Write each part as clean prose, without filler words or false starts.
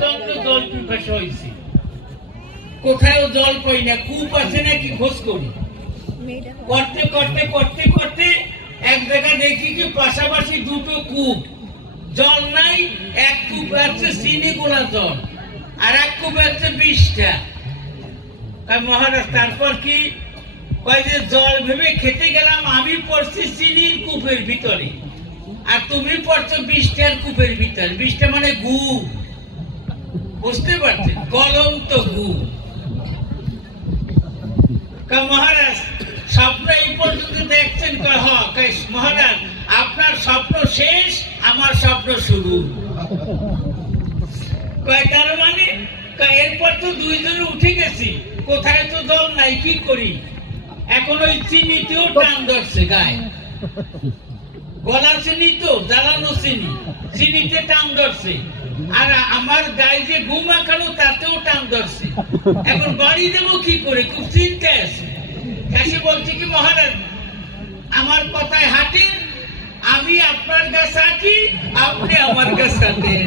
প্রচন্ড জল পিপাসা হয়েছে, কোথাও জল পাই না, কূপ আছে নাকি খোঁজ করি, করতে করতে করতে করতে এক জায়গা দেখি কি পাশাপাশি দুটো কূপ, জল নাই। এক কূপ আছে চিনি গোলা জল, আর এক কূপ আছে 20টা। মহারাজ তারপর কি কয় যে জল ভেবে খেতে গেলাম, আমি পড়ছি চিনির কূপের ভিতরে, আর তুমি পড়ছো 20টার কূপের ভিতরে। 20টা মানে গু, বুঝতে পারছেন, গলন্ত গু। মহারাজ স্বপ্ন এই পর্যন্ত দেখছেন? মহারাজ আপনার স্বপ্ন শেষ, আমার স্বপ্ন শুরু। তার মানে এরপর তো দুইজনে উঠে গেছি, কোথায় তো জল নাই, কি করি? এখন ওই চিনিতেও টান ধরছে, গায়ে গলা চিনি তো জ্বালানো চিনি, চিনিতে টান ধরছে, আর আমার গায়ে যে ঘুমা খালো তাতেও টান ধরছে। এখন বাড়ি দেবো কি করে, খুব চিন্তায় আছে। এসে বলছে কি মহারাজ আমার কথায় হাঁটেন, আমি আপনার কাছে আঁকি, আপনি আমার কাছে হাঁটেন।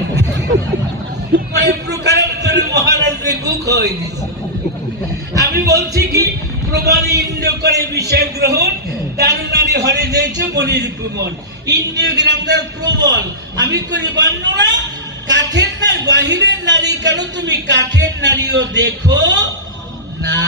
মহারাজ গুক হয়ে দিচ্ছে। আমি বলছি কি প্রবল ইন্দ্র করে বিষয় গ্রহণ, দারু নারী হরে যাইছে মনির প্রবল। ইন্দ্রিয় গ্রামদার প্রবল, আমি করি বর্ণনা কাঠের নাই বাহিরের নারী, কেন তুমি কাঠের নারীও দেখো না।